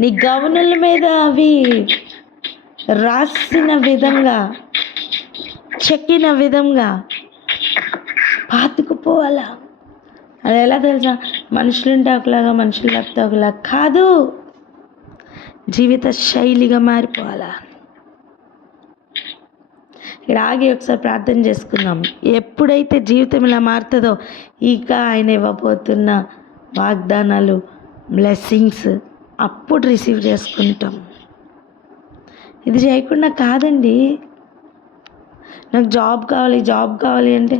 నీ గౌనుల మీద అవి రాసిన విధంగా, చెక్కిన విధంగా పాతుకుపోవాలా. అది ఎలా తెలుసా? మనుషులుంటే ఒకలాగా, మనుషులు లేకపోతే ఒకలాగా కాదు, జీవిత శైలిగా మారిపోవాలా. ఇక్కడ ఆగి ఒకసారి ప్రార్థన చేసుకుందాం. ఎప్పుడైతే జీవితం ఇలా మారుతుందో, ఇక ఆయన ఇవ్వబోతున్న వాగ్దానాలు, బ్లెస్సింగ్స్ అప్పుడు రిసీవ్ చేసుకుంటాం. ఇది చేయకుండా కాదండి. నాకు జాబ్ కావాలి అంటే,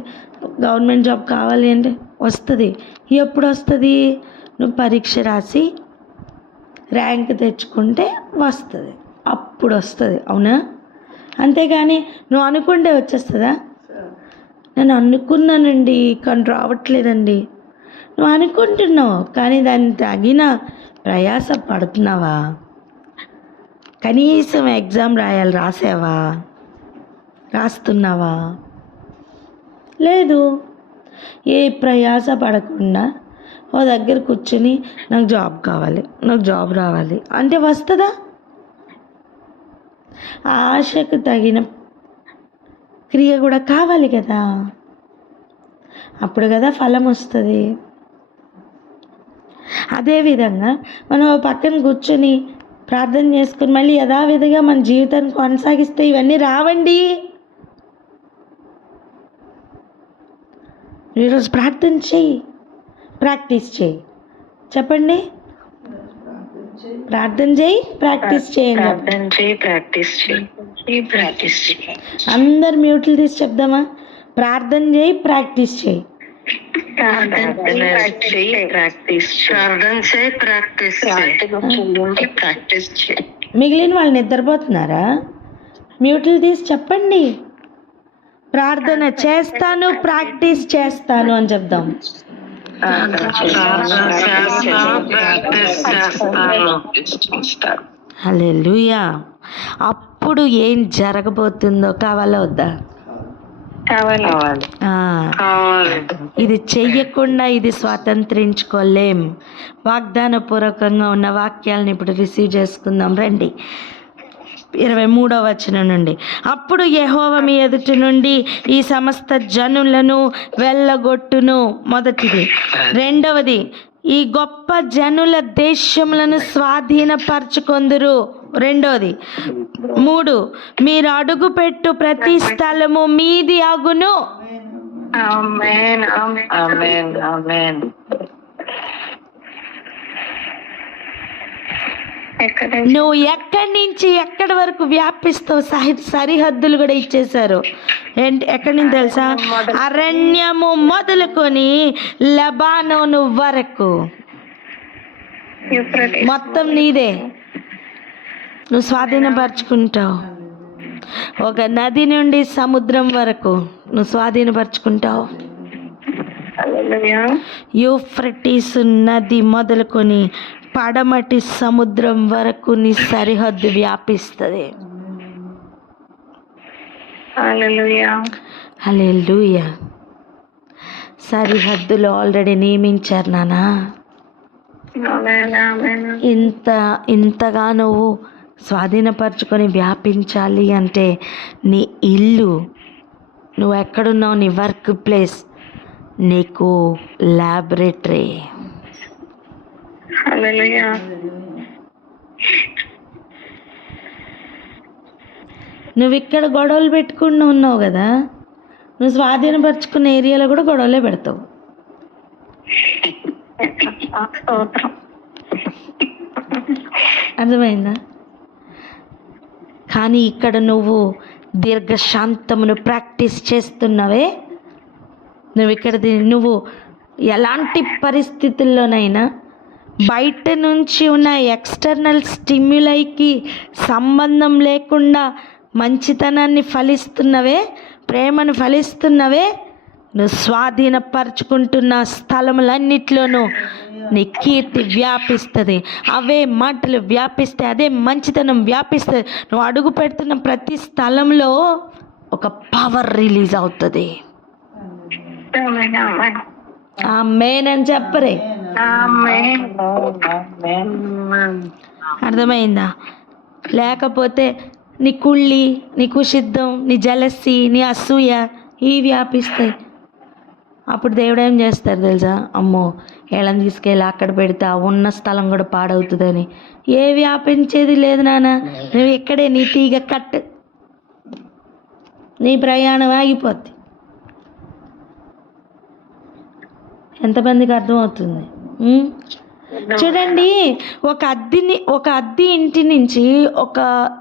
గవర్నమెంట్ జాబ్ కావాలి అంటే వస్తుంది. ఎప్పుడు వస్తుంది? నువ్వు పరీక్ష రాసి ర్యాంక్ తెచ్చుకుంటే వస్తుంది, అప్పుడు వస్తుంది. అవునా? అంతేగాని నువ్వు అనుకుంటే వచ్చేస్తుందా? నేను అనుకున్నానండి కానీ రావట్లేదండి. నువ్వు అనుకుంటున్నావు కానీ దాన్ని తగిన ప్రయాస పడుతున్నావా? కనీసం ఎగ్జామ్ రాస్తున్నావా? లేదు. ఏ ప్రయాస పడకుండా ఓ దగ్గర కూర్చొని నాకు జాబ్ కావాలి, నాకు జాబ్ రావాలి అంటే వస్తుందా? ఆశకు తగిన క్రియ కూడా కావాలి కదా, అప్పుడు కదా ఫలం వస్తుంది. అదేవిధంగా మనం పక్కన కూర్చొని ప్రార్థన చేసుకుని మళ్ళీ యథావిధిగా మన జీవితాన్ని కొనసాగిస్తే ఇవన్నీ రావండి. ఈరోజు ప్రార్థన చెయ్యి, ప్రాక్టీస్ చేయి. చెప్పండి, ప్రార్థన చేయి, ప్రాక్టీస్ చేయండి. అందరు మ్యూట్లు తీసి చెప్దామా? ప్రార్థన చేయి, ప్రాక్టీస్ చేయి. మిగిలిన వాళ్ళు నిద్రపోతున్నారా? మ్యూట్లు తీసి చెప్పండి. ప్రార్థన చేస్తాను, ప్రాక్టీస్ చేస్తాను అని చెప్దాం. హల్లెలూయా. అప్పుడు ఏం జరగబోతుందో కావాలా వద్దా? ఇది చెయ్యకుండా ఇది స్వాతంత్రించుకోలేం. వాగ్దాన పూర్వకంగా ఉన్న వాక్యాలను ఇప్పుడు రిసీవ్ చేసుకుందాం రండి. 23వ వచనం నుండి. అప్పుడు యెహోవా మీ ఎదుట నుండి ఈ సమస్త జనులను వెళ్ళగొట్టును. మొదటిది. రెండవది, ఈ గొప్ప జనుల దేశములను స్వాధీనపరచుకొందురు. రెండోది. 3, మీరు అడుగుపెట్టు ప్రతి స్థలము మీది అగును. ఎక్కడ నువ్వు ఎక్కడి నుంచి ఎక్కడి వరకు వ్యాపిస్తావు, సరిహద్దులు కూడా ఇచ్చేశారు. ఎక్కడి నుంచి తెలుసా? అరణ్యము మొదలుకొని లెబానోను వరకు మొత్తం నీదే. నువ్వు స్వాధీనపరచుకుంటావు. ఒక నది నుండి సముద్రం వరకు నువ్వు స్వాధీనపరచుకుంటావు. యూఫ్రటీస్ నది మొదలుకొని పడమటి సముద్రం వరకు నీ సరిహద్దు వ్యాపిస్తుంది. హల్లెలూయా. సరిహద్దులు ఆల్రెడీ నియమించారు నానా. ఇంతగా నువ్వు స్వాధీనపరచుకొని వ్యాపించాలి అంటే నీ ఇల్లు, నువ్వు ఎక్కడున్నావు, నీ వర్క్ ప్లేస్ నీకు ల్యాబొరేటరీ. నువ్వు ఇక్కడ గొడవలు పెట్టుకుని ఉన్నావు కదా, నువ్వు స్వాధీనపరచుకున్న ఏరియాలో కూడా గొడవలే పెడతావు. అర్థమైందా? కానీ ఇక్కడ నువ్వు దీర్ఘశాంతమును ప్రాక్టీస్ చేస్తున్నావే. నువ్వు ఎలాంటి పరిస్థితుల్లోనైనా బయట నుంచి ఉన్న ఎక్స్టర్నల్ స్టిమ్యులైకి సంబంధం లేకుండా మంచితనాన్ని ఫలిస్తున్నవే, ప్రేమను ఫలిస్తున్నవే. నువ్వు స్వాధీనపరచుకుంటున్న స్థలములన్నిట్లోనూ నీ కీర్తి వ్యాపిస్తుంది. అవే మాటలు వ్యాపిస్తే, అదే మంచితనం వ్యాపిస్తుంది. నువ్వు అడుగు పెడుతున్న ప్రతి స్థలంలో ఒక పవర్ రిలీజ్ అవుతుంది. ఆమేన్ అని చెప్పరే. అర్థమైందా? లేకపోతే నీ కుళ్ళి, నీ కుషిద్ధం, నీ జలసి, నీ అసూయ ఇవి వ్యాపిస్తాయి. అప్పుడు దేవుడు ఏం చేస్తారు తెలుసా? అమ్మో ఏళ్ళని తీసుకెళ్ళి అక్కడ పెడితే ఆ ఉన్న స్థలం కూడా పాడవుతుందని. ఏ వ్యాపించేది లేదు నాన్న. నువ్వు ఇక్కడే నీ తీగ కట్, నీ ప్రయాణం ఆగిపోద్ది. ఎంతమందికి అర్థమవుతుంది? చూడండి, ఒక అద్దె ఇంటి నుంచి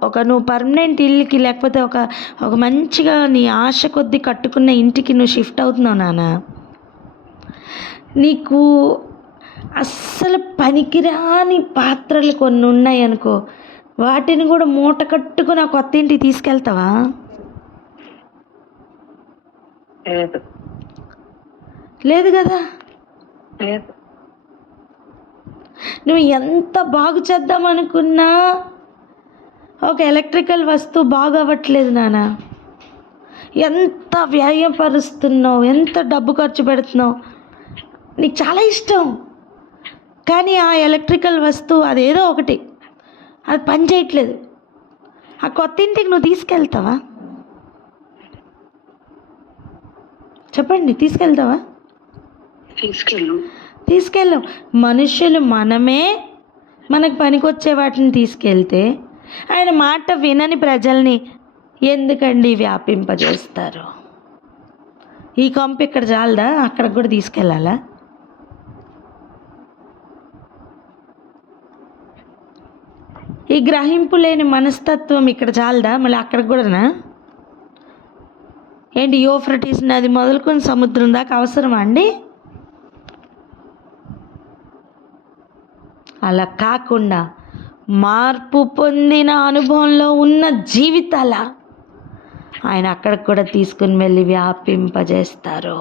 ఒక నువ్వు పర్మనెంట్ ఇల్లుకి, లేకపోతే ఒక మంచిగా నీ ఆశ కొద్దీ కట్టుకున్న ఇంటికి నువ్వు షిఫ్ట్ అవుతున్నావు నాన్న. నీకు అస్సలు పనికిరాని పాత్రలు కొన్ని ఉన్నాయి అనుకో, వాటిని కూడా మూట కట్టుకుని ఆ కొత్త ఇంటికి తీసుకెళ్తావా? లేదు కదా. నువ్వు ఎంత బాగు చేద్దాం అనుకున్నా ఒక ఎలక్ట్రికల్ వస్తువు బాగా అవ్వట్లేదు నాన్న. ఎంత వ్యయపరుస్తున్నావు, ఎంత డబ్బు ఖర్చు పెడుతున్నావు. నీకు చాలా ఇష్టం, కానీ ఆ ఎలక్ట్రికల్ వస్తువు అదేదో ఒకటి అది పని చేయట్లేదు. ఆ కొత్త ఇంటికి నువ్వు తీసుకెళ్తావా? చెప్పండి, తీసుకెళ్తావా? తీసుకెళ్ళాం. మనుషులు మనమే మనకు పనికొచ్చే వాటిని తీసుకెళ్తే ఆయన మాట వినని ప్రజల్ని ఎందుకండి వ్యాపింపజేస్తారు? ఈ కంపు ఇక్కడ చాలదా, అక్కడికి కూడా తీసుకెళ్ళాలా? ఈ గ్రహింపు లేని మనస్తత్వం ఇక్కడ చాలదా, మళ్ళీ అక్కడికి కూడానా? ఏంటి, యూఫ్రటీస్ నది మొదలుకొని సముద్రం దాకా అవసరమా అండి? అలా కాకుండా మార్పు పొందిన అనుభవంలో ఉన్న జీవితాల ఆయన అక్కడికి కూడా తీసుకుని వెళ్ళి వ్యాపింపజేస్తారు.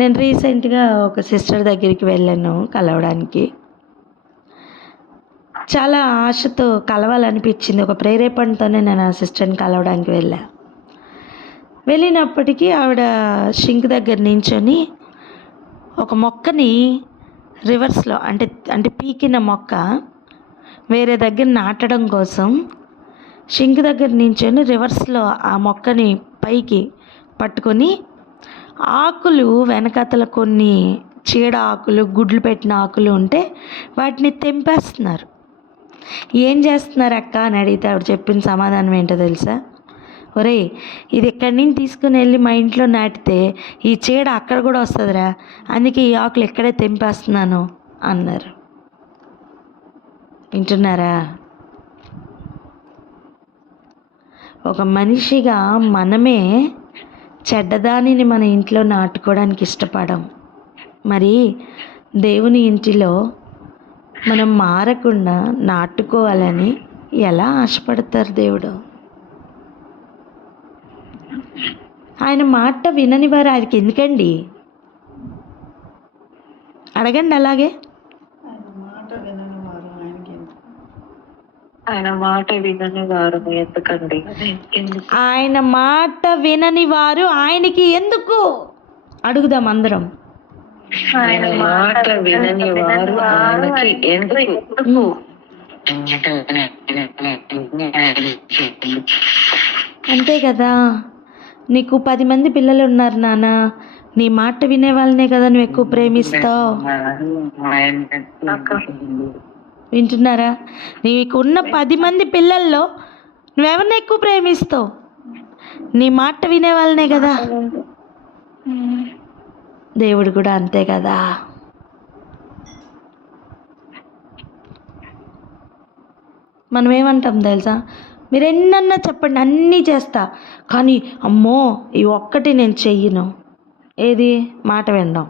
నేను రీసెంట్గా ఒక సిస్టర్ దగ్గరికి వెళ్ళాను కలవడానికి. చాలా ఆశతో కలవాలనిపించింది. ఒక ప్రేరేపణతోనే నేను ఆ సిస్టర్ని కలవడానికి వెళ్ళినప్పటికీ ఆవిడ షింక్ దగ్గర నించొని ఒక మొక్కని రివర్స్లో అంటే పీకిన మొక్క వేరే దగ్గర నాటడం కోసం షింక్ దగ్గర నించొని రివర్స్లో ఆ మొక్కని పైకి పట్టుకొని ఆకులు వెనకతల కొన్ని చీడ ఆకులు, గుడ్లు పెట్టిన ఆకులు ఉంటే వాటిని తెంపేస్తున్నారు. ఏం చేస్తున్నారు అక్క అని అడిగితే ఆవిడ చెప్పిన సమాధానం ఏంటో తెలుసా? ఒరే ఇది ఎక్కడి నుంచి తీసుకుని వెళ్ళి మా ఇంట్లో నాటితే ఈ చీడ అక్కడ కూడా వస్తుందిరా, అందుకే ఈ ఆకులు ఎక్కడే తెంపేస్తున్నాను అన్నారు. వింటున్నారా? ఒక మనిషిగా మనమే చెడ్డదానిని మన ఇంట్లో నాటుకోవడానికి ఇష్టపడం. మరి దేవుని ఇంటిలో మనం మారకుండా నాటుకోవాలని ఎలా ఆశపడతారు దేవుడు? ఆయన మాట వినని వారు ఆయనకి ఎందుకండి? అడగండి అలాగే. ఆయన మాట వినని వారు ఎందుకండి? ఆయన మాట వినని వారు ఆయనకి ఎందుకు? అడుగుదాం అందరం. ఆయన మాట వినని వారు ఆయనకి ఎందుకు? అంతే కదా. నీకు 10 మంది పిల్లలు ఉన్నారు నాన్న, నీ మాట వినే వాళ్ళనే కదా నువ్వు ఎక్కువ ప్రేమిస్తావు. వింటున్నారా? నీకున్న 10 మంది పిల్లల్లో నువ్వెవరిని ఎక్కువ ప్రేమిస్తావు? నీ మాట వినే వాళ్ళనే కదా. దేవుడు కూడా అంతే కదా. మనం ఏమంటాం తెలుసా? మీరు ఎన్నన్నా చెప్పండి, అన్నీ చేస్తా, కానీ అమ్మో ఈ ఒక్కటి నేను చెయ్యను. ఏది? మాట వినడం.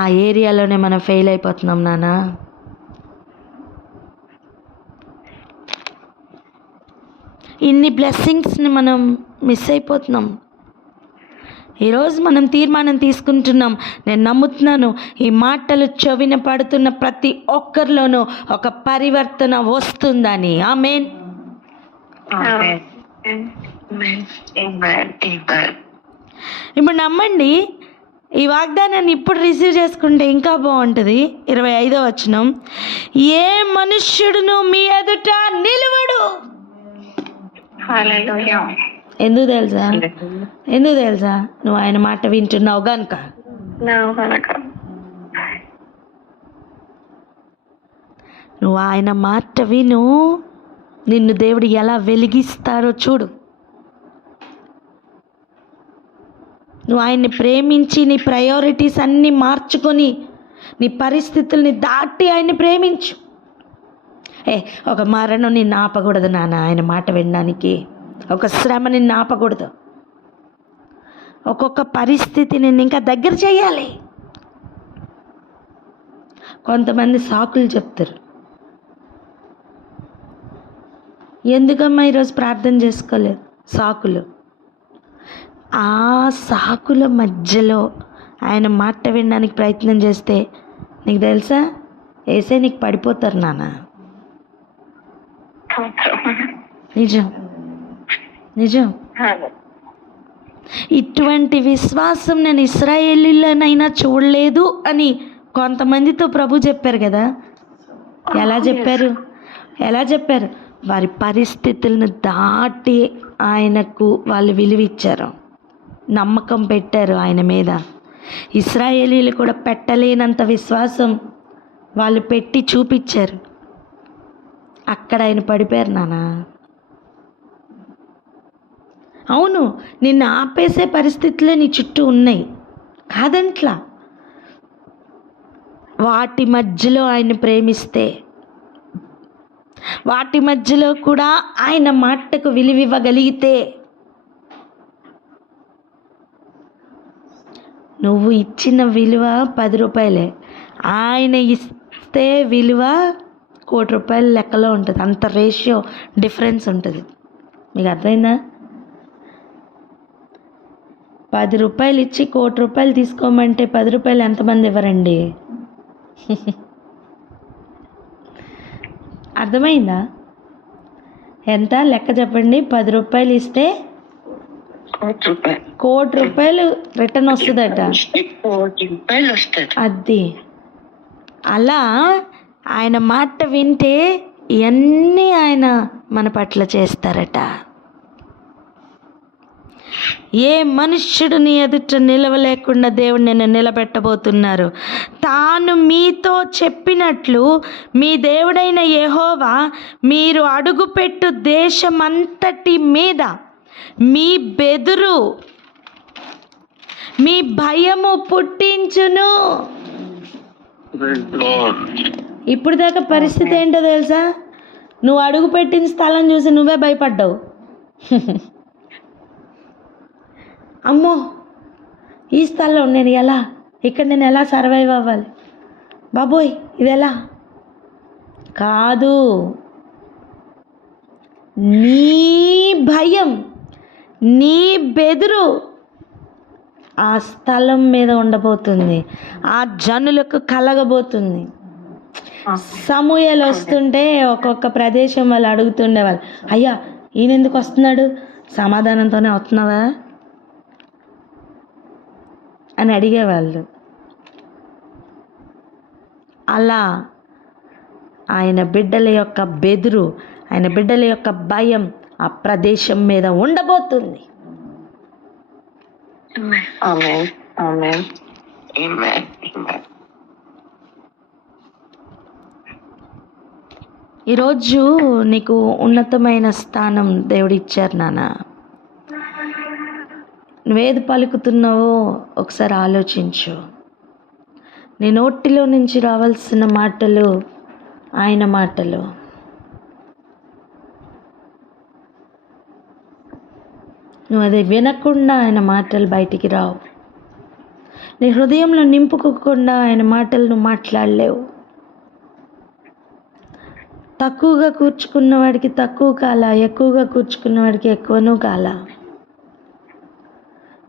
ఆ ఏరియాలోనే మనం ఫెయిల్ అయిపోతున్నాం నాన్న. ఇన్ని బ్లెస్సింగ్స్ని మనం మిస్ అయిపోతున్నాం. ఈరోజు మనం తీర్మానం తీసుకుంటున్నాం. నేను నమ్ముతున్నాను ఈ మాటలు చెవిన పడుతున్న ప్రతి ఒక్కరిలోనూ ఒక పరివర్తన వస్తుందని. ఆమేన్. ఇప్పుడు నమ్మండి, ఈ వాగ్దానాన్ని ఇప్పుడు రిసీవ్ చేసుకుంటే ఇంకా బాగుంటుంది. 25వ వచనం, ఏ మనుష్యుడును మీ ఎదుట నిలువడు. ఎందుకు తెలుసా? ఎందుకు తెలుసా? నువ్వు ఆయన మాట వింటున్నావు గనుక. నువ్వు ఆయన మాట విను, నిన్ను దేవుడు ఎలా వెలిగిస్తారో చూడు. నువ్వు ఆయన్ని ప్రేమించి నీ ప్రయారిటీస్ అన్నీ మార్చుకొని నీ పరిస్థితుల్ని దాటి ఆయన్ని ప్రేమించు. ఒక మరణం నిన్ను ఆపకూడదు నాన్న ఆయన మాట వినడానికి. ఒక శ్రమ నిన్ను ఆపకూడదు. ఒక్కొక్క పరిస్థితి నిన్ను ఇంకా దగ్గర చేయాలి. కొంతమంది సాకులు చెప్తారు. ఎందుకమ్మా ఈరోజు ప్రార్థన చేసుకోలేదు? సాకులు. ఆ సాకుల మధ్యలో ఆయన మాట వినడానికి ప్రయత్నం చేస్తే నీకు తెలుసా, ఏసే నీకు పడిపోతారు నాన్న. నిజం నిజం. ఇటువంటి విశ్వాసం నేను ఇశ్రాయేలీలోనైనా చూడలేదు అని కొంతమందితో ప్రభు చెప్పారు కదా. ఎలా చెప్పారు? వారి పరిస్థితులను దాటి ఆయనకు వాళ్ళు విలువిచ్చారు, నమ్మకం పెట్టారు ఆయన మీద. ఇశ్రాయేలీలు కూడా పెట్టలేనంత విశ్వాసం వాళ్ళు పెట్టి చూపించారు. అక్కడ ఆయన పడిపోయారు నాన్న. అవును, నిన్ను ఆపేసే పరిస్థితులే నీ చుట్టూ ఉన్నాయి కాదంట్లా. వాటి మధ్యలో ఆయన ప్రేమిస్తే, వాటి మధ్యలో కూడా ఆయన మాటకు విలువివ్వగలిగితే, నువ్వు ఇచ్చిన విలువ 10 రూపాయలే, ఆయన ఇస్తే విలువ ₹1,00,00,000 లెక్కలో ఉంటుంది. అంత రేషియో డిఫరెన్స్ ఉంటుంది. మీకు అర్థమైందా? 10 రూపాయలు ఇచ్చి ₹1,00,00,000 తీసుకోమంటే 10 రూపాయలు ఎంతమంది ఇవ్వరండి? అర్థమైందా? ఎంత లెక్క చెప్పండి. 10 రూపాయలు ఇస్తే ₹1,00,00,000 రిటర్న్ వస్తుందట. అది అలా ఆయన మాట వింటే ఇవన్నీ ఆయన మన పట్ల చేస్తారట. ఏ మనుష్యుడు నీ ఎదుట నిలవలేకుండా దేవుడు నిన్ను నిలబెట్టబోతున్నారు. తాను మీతో చెప్పినట్లు మీ దేవుడైన యెహోవా మీరు అడుగుపెట్టు దేశమంతటి మీద మీ బెదురు, మీ భయము పుట్టించును. ఇప్పుడు దాకా పరిస్థితి ఏంటో తెలుసా? నువ్వు అడుగు పెట్టిన స్థలం చూసి నువ్వే భయపడ్డావు. అమ్మో, ఈ స్థలం ఇక్కడ నేను ఎలా సర్వైవ్ అవ్వాలి, బాబోయ్ ఇది ఎలా? కాదు, నీ భయం, నీ బెదురు ఆ స్థలం మీద ఉండబోతుంది, ఆ జనులకు కలగబోతుంది. సమూయేలు వస్తుంటే ఒక్కొక్క ప్రదేశం వాళ్ళు అడుగుతుండేవాళ్ళు, అయ్యా ఈయన ఎందుకు వస్తున్నాడు, సమాధానంతోనే వస్తున్నావా అని అడిగేవాళ్ళు. అలా ఆయన బిడ్డల యొక్క బెదురు, ఆయన బిడ్డల యొక్క భయం ఆ ప్రదేశం మీద ఉండబోతుంది. ఆమేన్, ఆమేన్, ఆమేన్. ఈరోజు నీకు ఉన్నతమైన స్థానం దేవుడు ఇచ్చారు నాన్న. నువ్వేది పలుకుతున్నావో ఒకసారి ఆలోచించు. నీ నోటిలో నుంచి రావాల్సిన మాటలు ఆయన మాటలు. నువ్వు అది వినకుండా ఆయన మాటలు బయటికి రావు. నీ హృదయంలో నింపుకోకుండా ఆయన మాటలు నువ్వు మాట్లాడలేవు. తక్కువగా కూర్చుకున్న వాడికి తక్కువ కాల, ఎక్కువగా కూర్చుకున్న వాడికి ఎక్కువనూ కాల.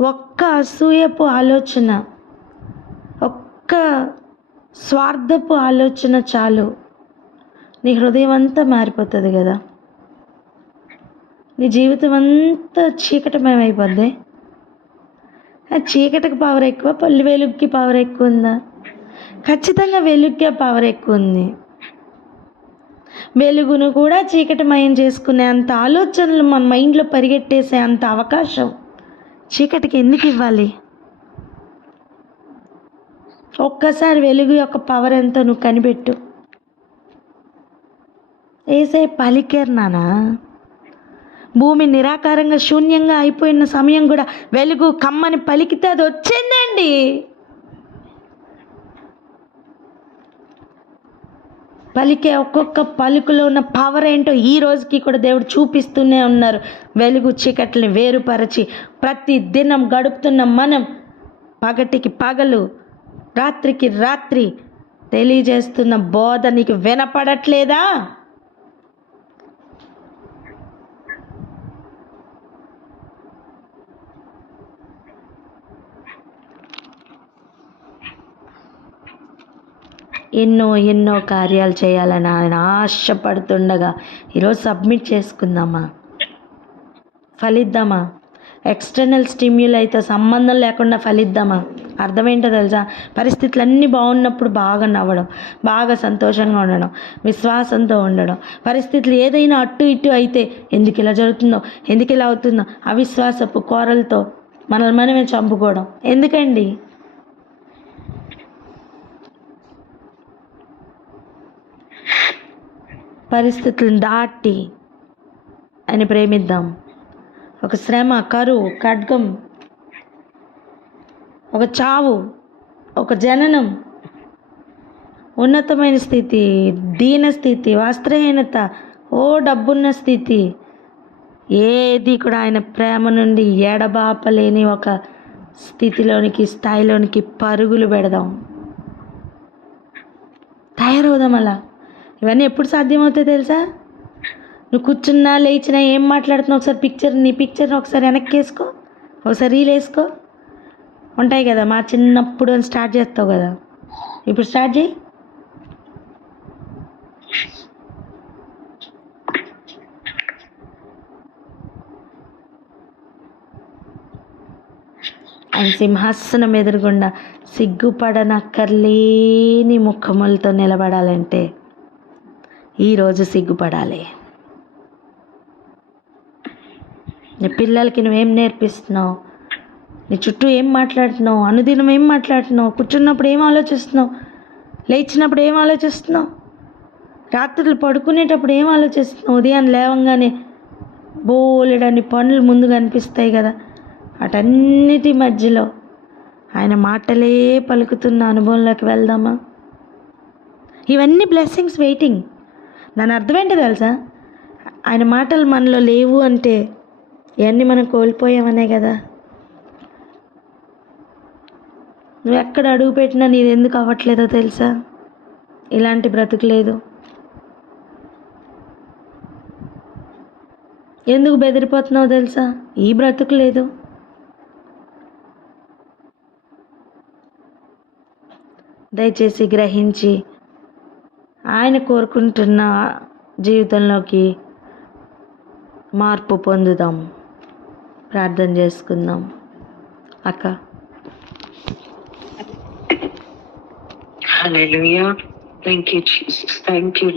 ఒక్క అసూయపు ఆలోచన, ఒక్క స్వార్థపు ఆలోచన చాలు, నీ హృదయం అంతా మారిపోతుంది కదా. నీ జీవితం అంతా చీకటమయమైపోద్ది. ఆ చీకటికి పవర్ ఎక్కువ, వెలుగుకి పవర్ ఎక్కువ ఉందా? ఖచ్చితంగా వెలుగుకే పవర్ ఎక్కువ ఉంది. వెలుగును కూడా చీకటిమయం చేసుకునే అంత ఆలోచనలు మన మైండ్లో పరిగెట్టేసే అంత అవకాశం చీకటికి ఎందుకు ఇవ్వాలి? ఒక్కసారి వెలుగు యొక్క పవర్ ఎంతో నువ్వు కనిపెట్టు. ఏసే పలికారు నానా. భూమి నిరాకారంగా శూన్యంగా అయిపోయిన సమయం కూడా వెలుగు కమ్మని పలికితే అది వచ్చిందండి. పలికే ఒక్కొక్క పలుకులో ఉన్న పవర్ ఏంటో ఈ రోజుకి కూడా దేవుడు చూపిస్తూనే ఉన్నారు. వెలుగు చీకటిని వేరుపరచి ప్రతి దినం గడుపుతున్న మనం పగటికి పగలు, రాత్రికి రాత్రి తెలియజేస్తున్న బోధ నీకు వినపడట్లేదా? ఎన్నో ఎన్నో కార్యాలు చేయాలని ఆయన ఆశపడుతుండగా ఈరోజు సబ్మిట్ చేసుకుందామా, ఫలిద్దామా? ఎక్స్టర్నల్ స్టిమ్యులైతే సంబంధం లేకుండా ఫలిద్దామా? అర్థమేంటో తెలుసా? పరిస్థితులన్నీ బాగున్నప్పుడు బాగా నవ్వడం, బాగా సంతోషంగా ఉండడం, విశ్వాసంతో ఉండడం. పరిస్థితులు ఏదైనా అటు ఇటు అయితే ఎందుకు ఇలా జరుగుతుందో, ఎందుకు ఇలా అవుతుందో అవిశ్వాసపు కోరలతో మనల్ని మనమే చంపుకోవడం ఎందుకండి? పరిస్థితులను దాటి ఆయన ప్రేమిద్దాం. ఒక శ్రమ, కరువు, ఖడ్గం, ఒక చావు, ఒక జననం, ఉన్నతమైన స్థితి, దీన స్థితి, వస్త్రహీనత, డబ్బున్న స్థితి, ఏది కూడా ఆయన ప్రేమ నుండి ఎడబాపలేని ఒక స్థితిలోనికి, స్థాయిలోనికి పరుగులు పెడదాం. తయారవుదాం అలా. ఇవన్నీ ఎప్పుడు సాధ్యమవుతాయి తెలుసా? నువ్వు కూర్చున్నా లేచినా ఏం మాట్లాడుతున్నావు ఒకసారి నీ పిక్చర్ని ఒకసారి వెనక్కి వేసుకో, ఒకసారి రీల్ వేసుకో. ఉంటాయి కదా మా చిన్నప్పుడు అని స్టార్ట్ చేస్తావు కదా, ఇప్పుడు స్టార్ట్ చేయి. ఆయన సింహాసనం ఎదురుగుండా సిగ్గుపడనక్కర్లేని ముఖములతో నిలబడాలంటే ఈరోజు సిగ్గుపడాలి. నీ పిల్లలకి నువ్వేం నేర్పిస్తున్నావు? నీ చుట్టూ ఏం మాట్లాడుతున్నావు, అనుదినం ఏం మాట్లాడుతున్నావు, కూర్చున్నప్పుడు ఏం ఆలోచిస్తున్నావు, లేచినప్పుడు ఏం ఆలోచిస్తున్నావు, రాత్రులు పడుకునేటప్పుడు ఏం ఆలోచిస్తున్నావు, ఉదయాన్ని లేవంగానే బోలెడని పనులు ముందు కనిపిస్తాయి కదా, వాటన్నిటి మధ్యలో ఆయన మాటలే పలుకుతున్న అనుభవంలోకి వెళ్దామా? ఇవన్నీ బ్లెస్సింగ్స్ వెయిటింగ్. దాని అర్థం ఏంటో తెలుసా? ఆయన మాటలు మనలో లేవు అంటే ఇవన్నీ మనం కోల్పోయామనే కదా. నువ్వు ఎక్కడ అడుగు పెట్టినా నీది ఎందుకు అవ్వట్లేదో తెలుసా? ఇలాంటి బ్రతుకు లేదు. ఎందుకు బెదిరిపోతున్నావు తెలుసా? ఈ బ్రతుకు లేదు. దయచేసి గ్రహించి ఆయన కోరుకుంటున్న జీవితంలోకి మార్పు పొందుదాం. ప్రార్థన చేసుకుందాం. అక్క. హల్లెలూయా. Thank you Jesus. Thank you.